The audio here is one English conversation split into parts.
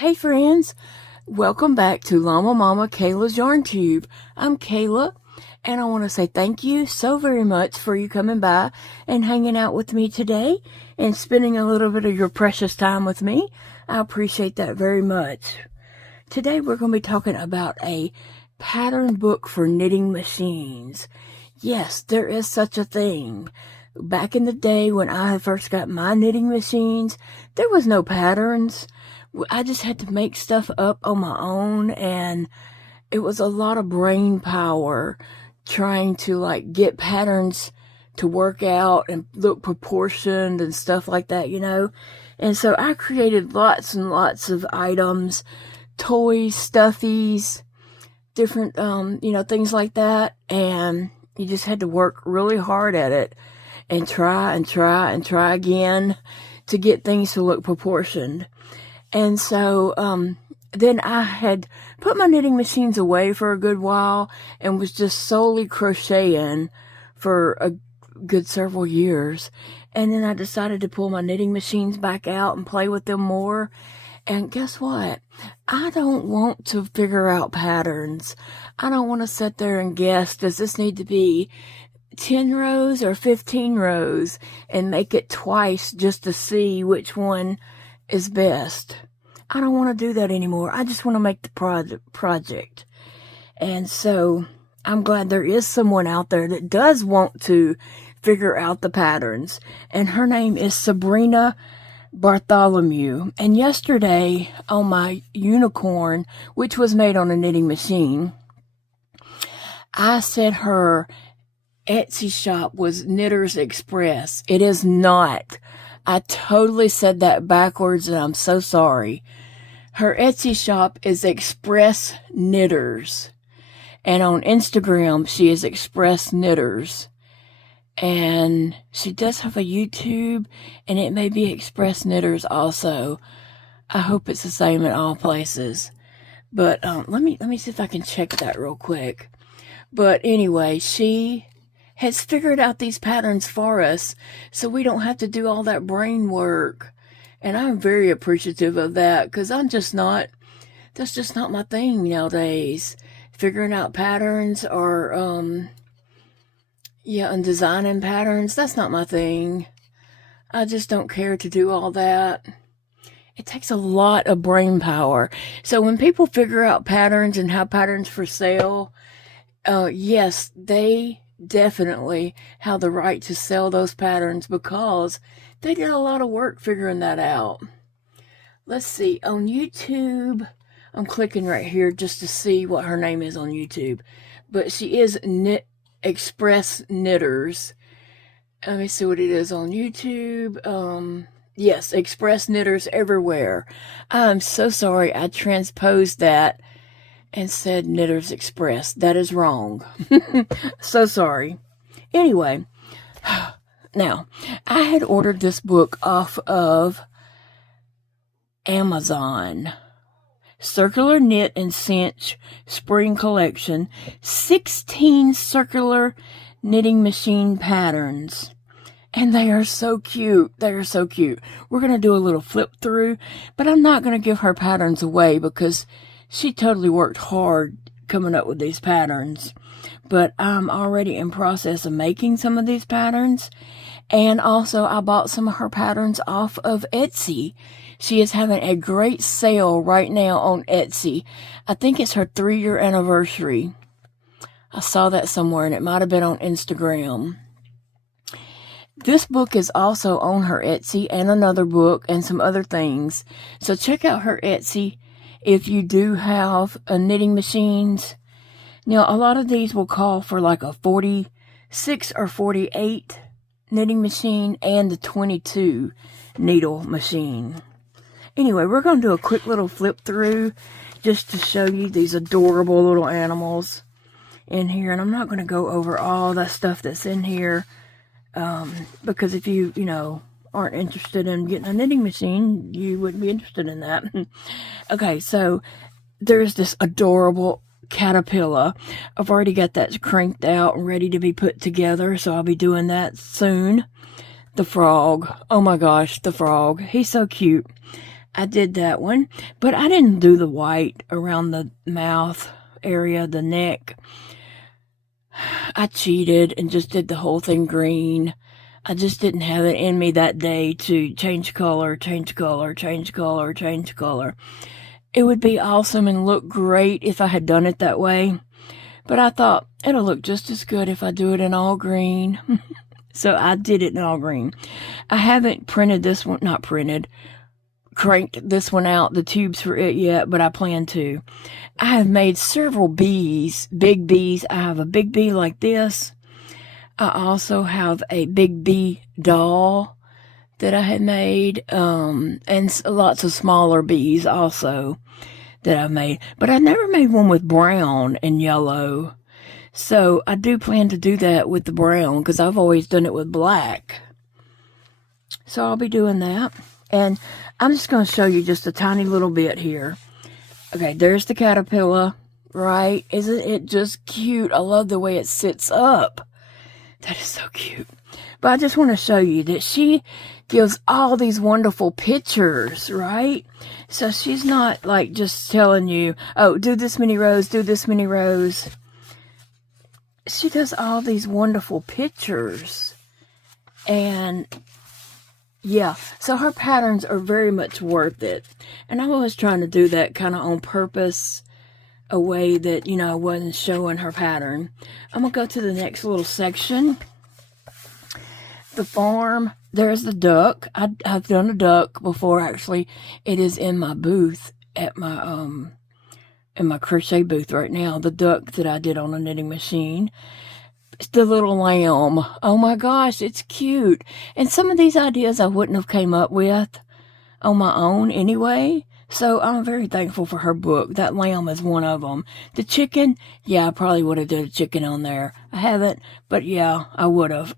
Hey friends, welcome back to Llama Mama Kayla's Yarn Tube. I'm Kayla, and I want to say thank you so very much for you coming by and hanging out with me today and spending a little bit of your precious time with me. I appreciate that very much. Today we're going to be talking about a pattern book for knitting machines. Yes, there is such a thing. Back in the day when I first got my knitting machines, there was no patterns. I just had to make stuff up on my own, and it was a lot of brain power trying to get patterns to work out and look proportioned and stuff like that, you know. And so I created lots and lots of items, toys, stuffies, different things like that, and you just had to work really hard at it and try again to get things to look proportioned. And so then I had put my knitting machines away for a good while and was just solely crocheting for a good several years. And then I decided to pull my knitting machines back out and play with them more. And guess what? I don't want to figure out patterns. I don't want to sit there and guess, does this need to be 10 rows or 15 rows, and make it twice just to see which one is best. I don't want to do that anymore. I just want to make the project. And so I'm glad there is someone out there that does want to figure out the patterns. And her name is Sabrina Bartholomew. And yesterday on my unicorn, which was made on a knitting machine, I said her Etsy shop was Knitters Express. It is not. I totally said that backwards, and I'm so sorry. Her Etsy shop is Express Knitters. And on Instagram, she is Express Knitters. And she does have a YouTube, and it may be Express Knitters also. I hope it's the same in all places. But let me see if I can check that real quick. But anyway, she has figured out these patterns for us, so we don't have to do all that brain work. And I'm very appreciative of that, because that's just not my thing nowadays. Figuring out patterns or, and designing patterns, that's not my thing. I just don't care to do all that. It takes a lot of brain power. So when people figure out patterns and have patterns for sale, yes, they definitely have the right to sell those patterns because they did a lot of work figuring that out. Let's see, on YouTube, I'm clicking right here just to see what her name is on YouTube, but she is Express Knitters. Let me see what it is on YouTube. Yes, Express Knitters everywhere. I'm so sorry I transposed that and said Knitters Express. That is wrong. So sorry. Anyway, now, I had ordered this book off of Amazon. Circular Knit and Cinch Spring Collection. 16 circular knitting machine patterns. And they are so cute. They are so cute. We're going to do a little flip through, but I'm not going to give her patterns away because she totally worked hard coming up with these patterns. But I'm already in process of making some of these patterns. And also I bought some of her patterns off of Etsy. She is having a great sale right now on Etsy. I think it's her 3-year anniversary. I saw that somewhere, and it might have been on Instagram. This book is also on her Etsy, and another book and some other things. So check out her Etsy if you do have knitting machines. Now, a lot of these will call for like a 46 or 48 knitting machine and the 22 needle machine. Anyway, we're going to do a quick little flip through just to show you these adorable little animals in here. And I'm not going to go over all that stuff that's in here because if you aren't interested in getting a knitting machine, you wouldn't be interested in that. Okay, so there's this adorable caterpillar. I've already got that cranked out and ready to be put together, so I'll be doing that soon. The frog. Oh my gosh, the frog. He's so cute. I did that one, but I didn't do the white around the mouth area, the neck. I cheated and just did the whole thing green. I just didn't have it in me that day to change color, change color, change color, change color. It would be awesome and look great if I had done it that way. But I thought, it'll look just as good if I do it in all green. So I did it in all green. I haven't printed this one, not printed, cranked this one out, the tubes for it yet, but I plan to. I have made several bees, big bees. I have a big bee like this. I also have a big bee doll that I had made, and lots of smaller bees also that I've made. But I never made one with brown and yellow. So I do plan to do that with the brown because I've always done it with black. So I'll be doing that. And I'm just going to show you just a tiny little bit here. Okay, there's the caterpillar, right? Isn't it just cute? I love the way it sits up. That is so cute. But I just want to show you that she gives all these wonderful pictures, right? So she's not like just telling you, oh, do this many rows, do this many rows. She does all these wonderful pictures. And yeah, so her patterns are very much worth it. And I was trying to do that kind of on purpose, a way that, you know, I wasn't showing her pattern. I'm going to go to the next little section. The farm, there's the duck. I've done a duck before, actually. It is in my booth at my, in my crochet booth right now. The duck that I did on a knitting machine. It's the little lamb. Oh my gosh, it's cute. And some of these ideas I wouldn't have came up with on my own anyway. So I'm very thankful for her book. That lamb is one of them. The chicken, yeah, I probably would have did a chicken on there. I haven't, but yeah, I would have.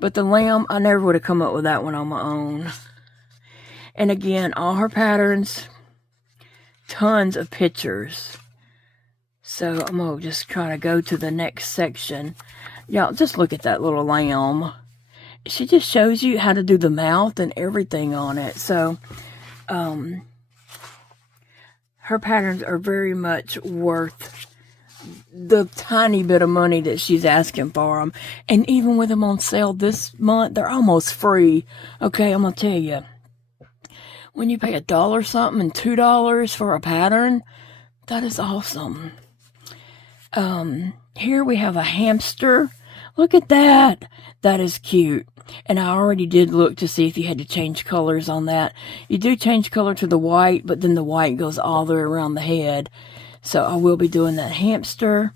But the lamb, I never would have come up with that one on my own. And again, all her patterns, tons of pictures. So I'm going to just try to go to the next section. Y'all, just look at that little lamb. She just shows you how to do the mouth and everything on it. So, her patterns are very much worth the tiny bit of money that she's asking for them. And even with them on sale this month, they're almost free. Okay, I'm going to tell you. When you pay $1 something and $2 for a pattern, that is awesome. Here we have a hamster. Look at that. That is cute. And I already did look to see if you had to change colors on that. You do change color to the white, but then the white goes all the way around the head. So I will be doing that hamster,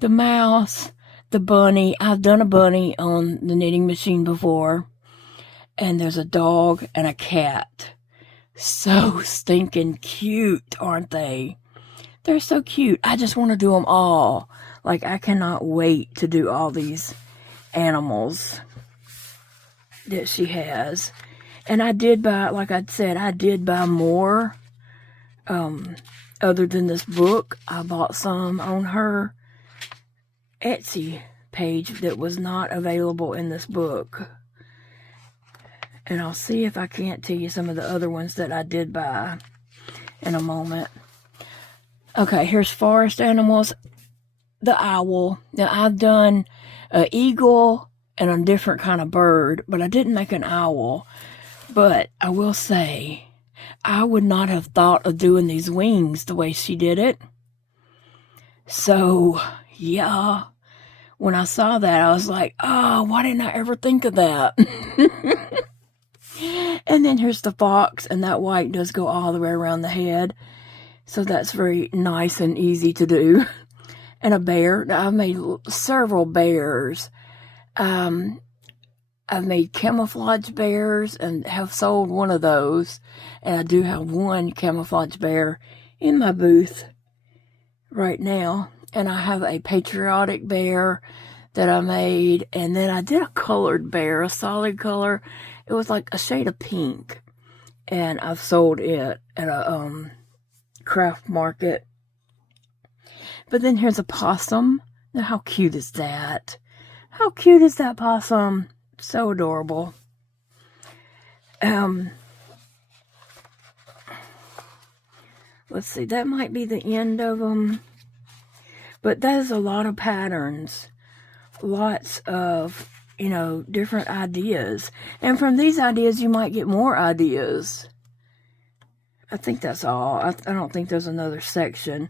the mouse, the bunny. I've done a bunny on the knitting machine before. And there's a dog and a cat. So stinking cute, aren't they? They're so cute. I just want to do them all. Like, I cannot wait to do all these animals that she has. And I did buy, like I said, I did buy more. Other than this book, I bought some on her Etsy page that was not available in this book. And I'll see if I can't tell you some of the other ones that I did buy in a moment. Okay, here's forest animals. The owl. Now, I've done an eagle and a different kind of bird, but I didn't make an owl. But I will say, I would not have thought of doing these wings the way she did it. So, yeah, when I saw that, I was like, oh, why didn't I ever think of that? And then here's the fox, and that white does go all the way around the head. So that's very nice and easy to do. And a bear. Now, I've made several bears. I've made camouflage bears and have sold one of those. And I do have one camouflage bear in my booth right now. And I have a patriotic bear that I made. And then I did a colored bear, a solid color. It was like a shade of pink. And I've sold it at a craft market. But then here's a possum. Now, how cute is that? How cute is that possum? So adorable. let's see, that might be the end of them. But that's a lot of patterns. Lots of, you know, different ideas. And from these ideas, you might get more ideas. I think that's all. I don't think there's another section.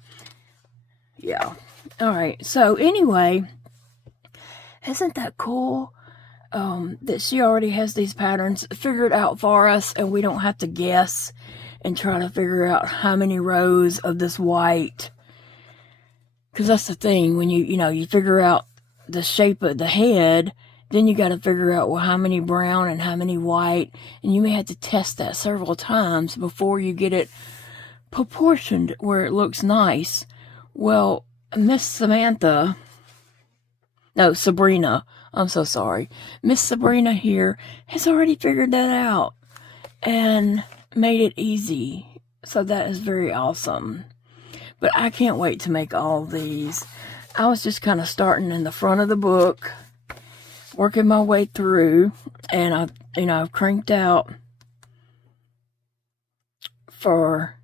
Yeah. All right. So anyway, isn't that cool? That she already has these patterns figured out for us, and we don't have to guess and try to figure out how many rows of this white. Because that's the thing, when you figure out the shape of the head, then you got to figure out, well, how many brown and how many white, and you may have to test that several times before you get it proportioned where it looks nice. Well, Miss Sabrina, I'm so sorry. Miss Sabrina here has already figured that out and made it easy. So that is very awesome. But I can't wait to make all these. I was just kind of starting in the front of the book, working my way through, and I've cranked out for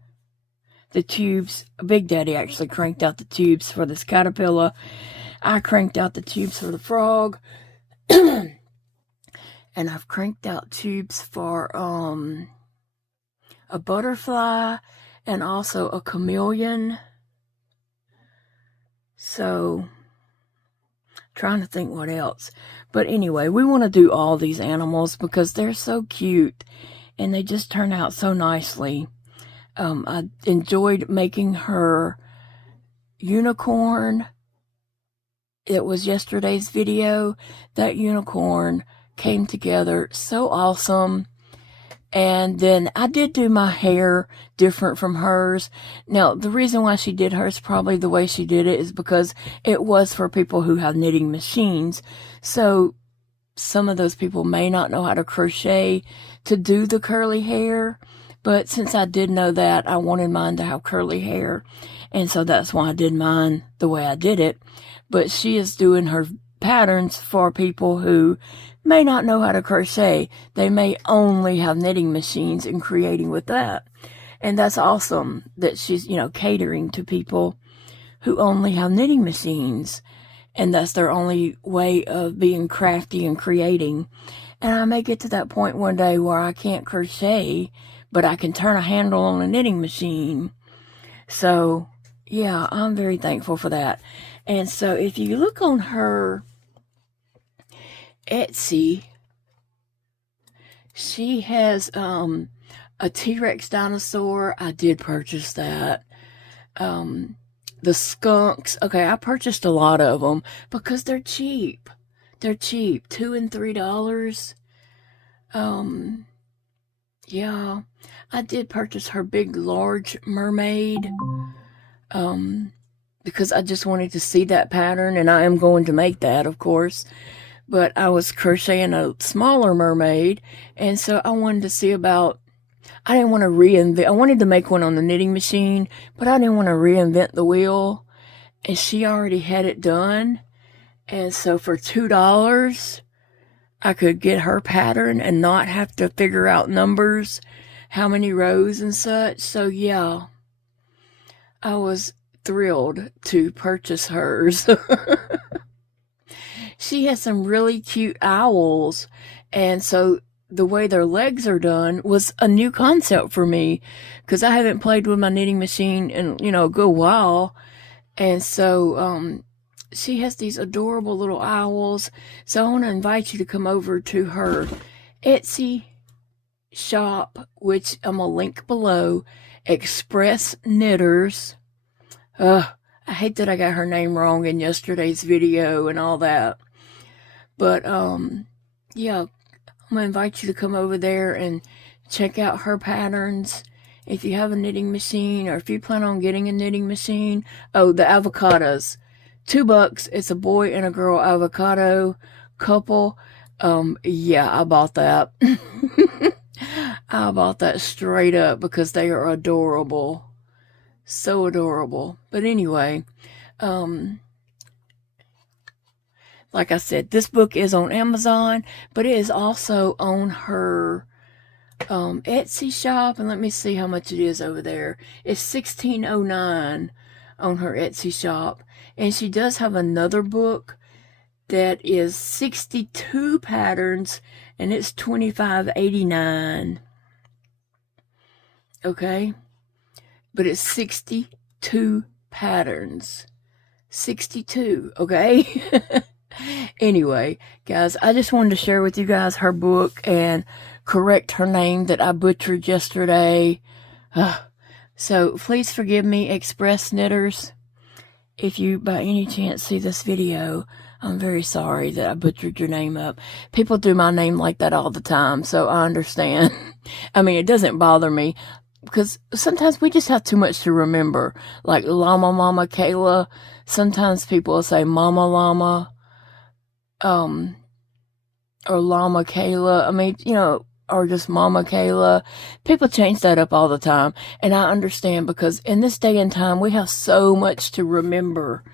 the tubes. Big Daddy actually cranked out the tubes for this caterpillar. I cranked out the tubes for the frog. And I've cranked out tubes for a butterfly and also a chameleon. So, trying to think what else. But anyway, we want to do all these animals because they're so cute and they just turn out so nicely. I enjoyed making her unicorn. It was yesterday's video. That unicorn came together so awesome. And then I did do my hair different from hers. Now, the reason why she did hers probably the way she did it is because it was for people who have knitting machines. So some of those people may not know how to crochet to do the curly hair. But since I did know that, I wanted mine to have curly hair. And so that's why I did mine the way I did it. But she is doing her patterns for people who may not know how to crochet. They may only have knitting machines and creating with that. And that's awesome that she's, catering to people who only have knitting machines. And that's their only way of being crafty and creating. And I may get to that point one day where I can't crochet, but I can turn a handle on a knitting machine. So, yeah, I'm very thankful for that. And so if you look on her Etsy, she has a T-Rex dinosaur. I did purchase that. The skunks. Okay, I purchased a lot of them because they're cheap. They're cheap. $2 and $3. Yeah, I did purchase her big, large mermaid. Because I just wanted to see that pattern, and I am going to make that, of course. But I was crocheting a smaller mermaid, and so I wanted to see about, I didn't want to reinvent, I wanted to make one on the knitting machine, but I didn't want to reinvent the wheel, and she already had it done. And so for $2, I could get her pattern and not have to figure out numbers, how many rows and such. So yeah, I was thrilled to purchase hers. She has some really cute owls, and so the way their legs are done was a new concept for me because I haven't played with my knitting machine in a good while. And so she has these adorable little owls. So I want to invite you to come over to her Etsy shop, which I'm going to link below, Express Knitters. I hate that I got her name wrong in yesterday's video and all that. But, yeah, I'm going to invite you to come over there and check out her patterns. If you have a knitting machine or if you plan on getting a knitting machine. Oh, the avocados. $2. It's a boy and a girl avocado couple. Yeah, I bought that. I bought that straight up because they are adorable. So adorable. But anyway, like I said, this book is on Amazon, but it is also on her Etsy shop, and let me see how much it is over there. It's $16.09 on her Etsy shop, and she does have another book that is 62 patterns, and it's $25.89. Okay, but it's 62 patterns. 62, okay? Anyway, guys, I just wanted to share with you guys her book and correct her name that I butchered yesterday. So please forgive me, Express Knitters. If you by any chance see this video, I'm very sorry that I butchered your name up. People do my name like that all the time, so I understand. I mean, it doesn't bother me, because sometimes we just have too much to remember. Like Llama Mama Kayla. Sometimes people will say Mama Llama, or Llama Kayla. I mean, you know, or just Mama Kayla. People change that up all the time. And I understand, because in this day and time, we have so much to remember.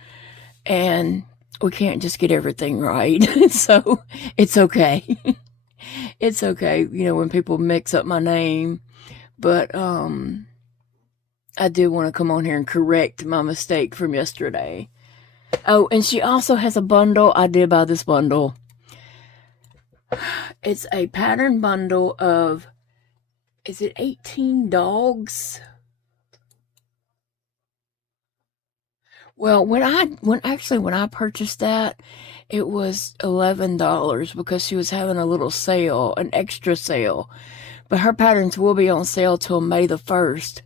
And we can't just get everything right. So it's okay. It's okay, you know, when people mix up my name. But I do want to come on here and correct my mistake from yesterday. Oh, and she also has a bundle. I did buy this bundle. It's a pattern bundle of, is it 18 dogs? Well, when I purchased that, it was $11 because she was having a little sale, an extra sale. But her patterns will be on sale till May the 1st.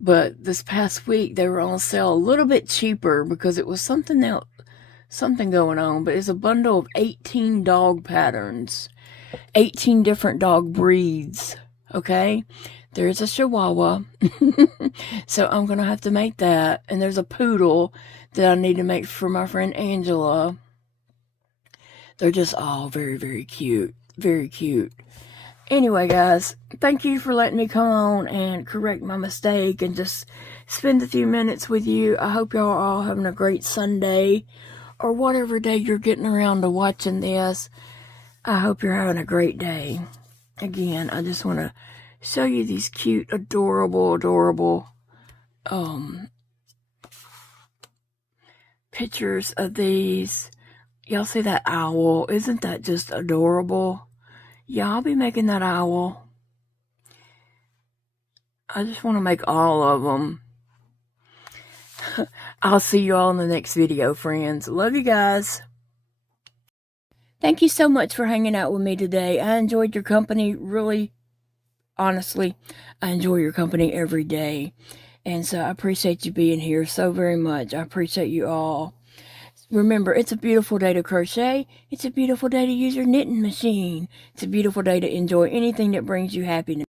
But this past week, they were on sale a little bit cheaper because it was something going on. But it's a bundle of 18 dog patterns, 18 different dog breeds. Okay, there's a Chihuahua, so I'm gonna have to make that. And there's a poodle that I need to make for my friend Angela. They're just all very, very cute, very cute. Anyway, guys, thank you for letting me come on and correct my mistake and just spend a few minutes with you. I hope y'all are all having a great Sunday, or whatever day you're getting around to watching this. I hope you're having a great day. Again, I just want to show you these cute, adorable pictures of these. Y'all see that owl? Isn't that just adorable? Yeah, I'll be making that owl. I just want to make all of them. I'll see you all in the next video, friends. Love you guys. Thank you so much for hanging out with me today. I enjoyed your company, really. Honestly, I enjoy your company every day. And so I appreciate you being here so very much. I appreciate you all. Remember, it's a beautiful day to crochet. It's a beautiful day to use your knitting machine. It's a beautiful day to enjoy anything that brings you happiness.